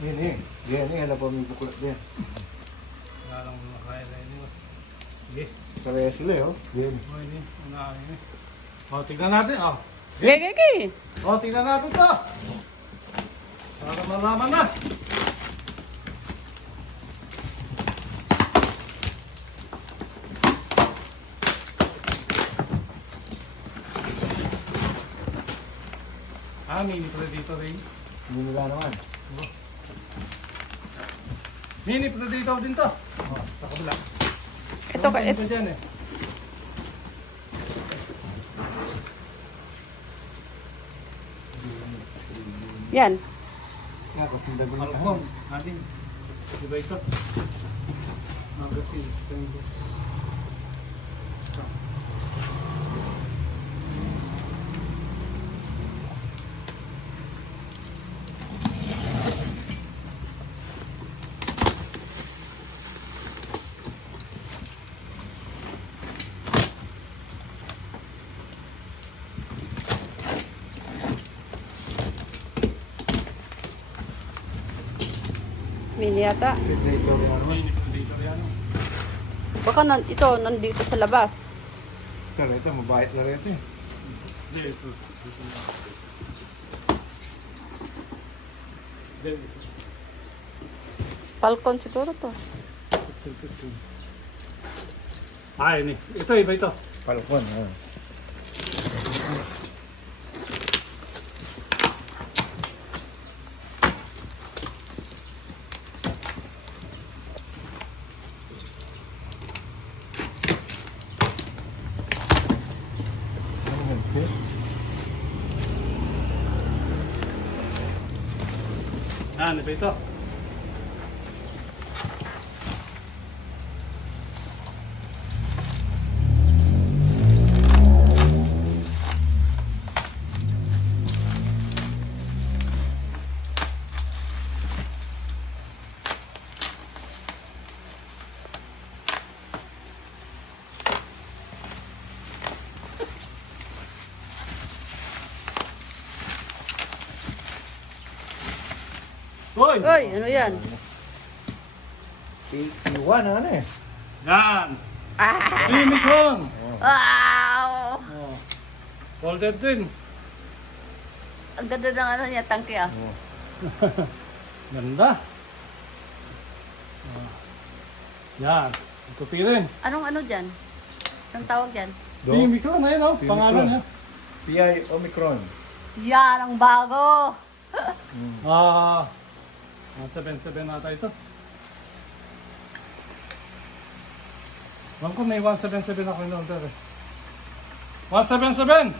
Ini. Dia ni ada pun bukulat dia. Wala lang makaya na yun. Sige. Kaya sila yo. Dia. O, ini. Ini. O, tignan natin. O. Gigi. O, tignan natin to. Para malaman na. Mini predator rin. Hindi nila naman. Mini predator din to. O, sa kabila. Ito ka. Ito dyan eh. Yan. Nga, kasinda ko Alcon. Adin. Diba ito? Magazine. Stainless. Ito. Mini yata. Dito yung ano. Mini predator yan. Baka ito, nandito sa labas. Pero ito, mabait na rin ito eh. Dito. Dito na. Dito. Falcon siguro to. Ah, ini. Ito, iba ito. Palukon. Ah, iba ito. Hoy! Uy, ano yan? Iwan na ano eh. Yan! Ah! Limicon! Wow! Oh. Folded din. Ang ganda ng ano niya, tangke ah. Ganda. Oh. Yan. Tupi rin. Anong ano dyan? Anong tawag dyan? Limicon, ayun o. Limicon. Pangalan niya. PI Omicron. Yan, ang bago! Ah, 177 nata ito. Alam ko may 177 ako in order eh. 177!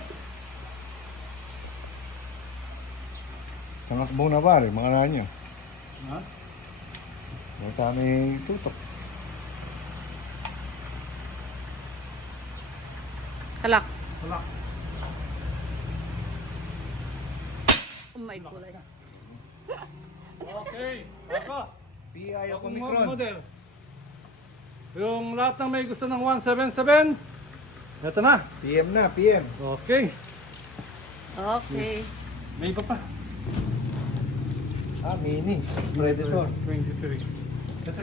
Sangat na ba rin, mga nanyo. Ha? Mga taming tutok. Kalak. Wala. Oh my kulay. Okay. Ako. PI Akong Omicron. model. Yung lahat ng may gusto ng 177, ito na. PM na, PM. Okay. Okay. May iba pa. Ah, mini. Predator. 23. Ito.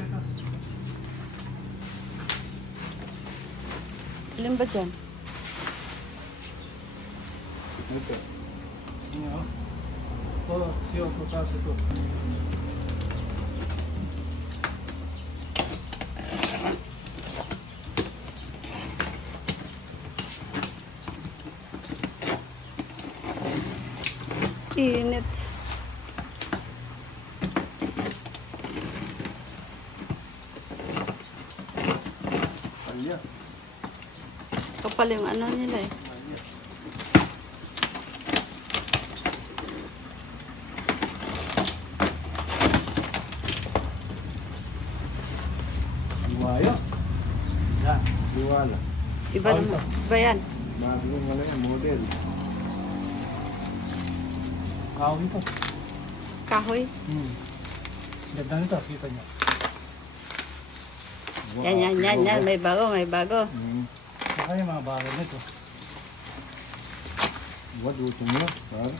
Alin ba dyan? Ito. Ano? Ito, siyo, putas ito. Init. Palya. Kapal yung ano nila eh. Iwaya. Yan. Iwala. Iba naman. Iba yan. Bagong wala yan, model. Kahoy ito. Kahoy. Ganda nito, kita niyo. Yan. May bago, may bago. Saka yung mga baril nito. Buat utong mo. Para.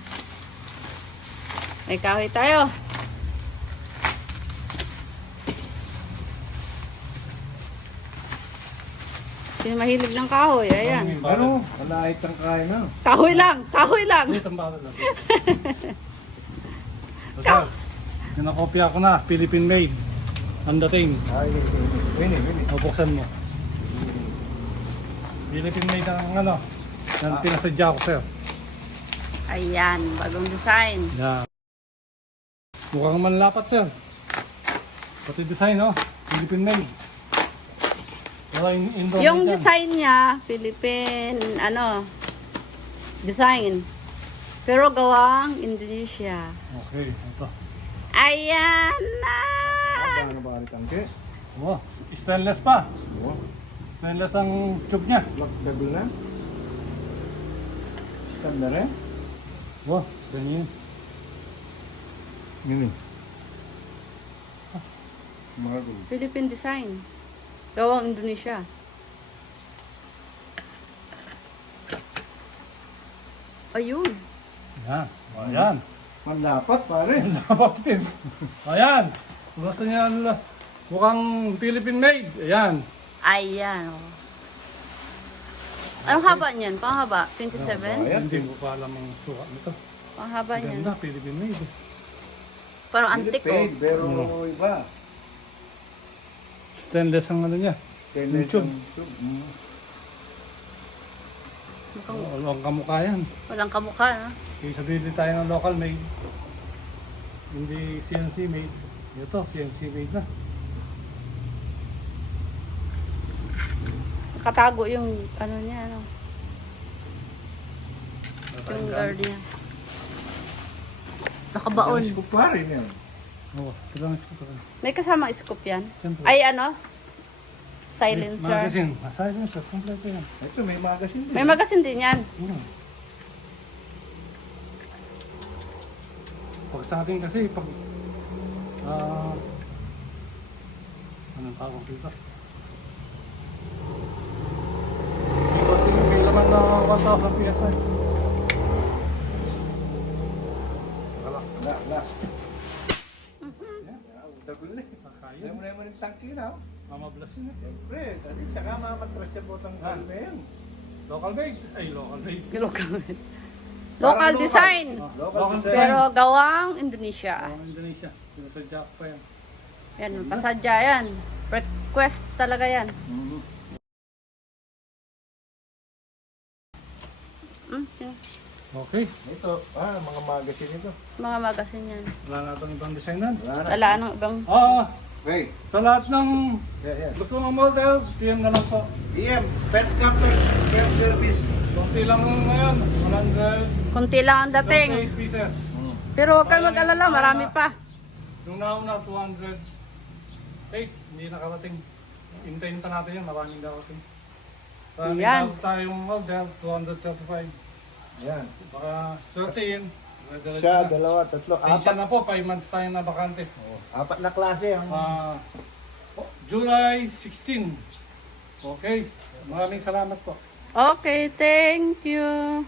May kahoy tayo. Yung mahilig ng kahoy, ayan. Ano? Malahit ang kain na. Kahoy lang, kahoy lang. Dito ang bakal lang. Basta, nakopya ko na, Philippine made. Ang dating. Ay, wini. Buksan mo. Philippine made ang ano. Yan pinasadya ko sir. Ayan, bagong design. Yan. Mukhang manlapat sir. Pati design oh. Philippine made. Wala Indo Yung made yan. design niya, Philippine, design. Pero gawang Indonesia. Okay, ito. Ayan na! Ano ba rin tangke? Oh, stainless pa. Oh, Stainless ang tube niya. lock double na. Standard eh? Oh, ganyan. Gini. Margo. Philippine design. Gawang Indonesia. Ayun. Yan. Ayan. Mandapat pare. Napatin. Ayan. Gusto niya mukhang Philippine made. Ayan. Ayan. Oh. Anong haba niyan? Panghaba? 27? Ayan. Hindi ko pa alam ang suka nito. Panghaba niyan. Ganda, Philippine made. Parang antik oh. Paid, pero iba. Stainless ang ano niya. Stainless Tube. ang tube. Mm. Mukhang Ang kamukha yan. walang kamukha, no? Kaya sabihin tayo ng local made. Hindi CNC made. Ito, CNC made na. Nakatago yung ano niya, ano? Yung guard niya. Nakabaon. Alis ko pare yan. Oo, kailangan ko pa. May kasama scoop yan? Siyempre. Ay, ano? Silencer. Magazine. Silencer, kompleto yan. Ito may magazine din. May magasin din yan. Pag sa atin kasi, pag anong tawag dito? May laman na 1,000 PSI. La. Double na. Kaya. Alam mo na yung tangke na. oh. Mamablas yun eh. Siyempre, dali saka mamatras yung botang Ah. na yan. Local made. Ay, local made. Local. Parang Local design. Local design. Pero gawang Indonesia. Indonesia. Pinasadya ko pa yan. Yan, pasadya yan. Request talaga yan. Mhm. Yan. Okay. Ito, mga magazine ito. Mga magasin yan. Wala na itong ibang designan. Wala na. Wala nang ibang... Okay. Sa lahat ng Yeah. gusto ng model, PM na lang po. PM, first come, first service. Konti lang ngayon. 100. Kunti lang ang dating. 28 pieces. Pero huwag kang mag-alala, marami pa. Yung nauna, 200. Hindi nakarating. Hintayin pa natin yan, maraming darating. Sa amin Yan. bago tayong model, 235. Yan. Baka 13. Siya, dalawa, tatlo, Apat apat. na po, 5 months tayo na bakante. Apat na klase ang July 16. Okay. Maraming salamat po. Okay, thank you.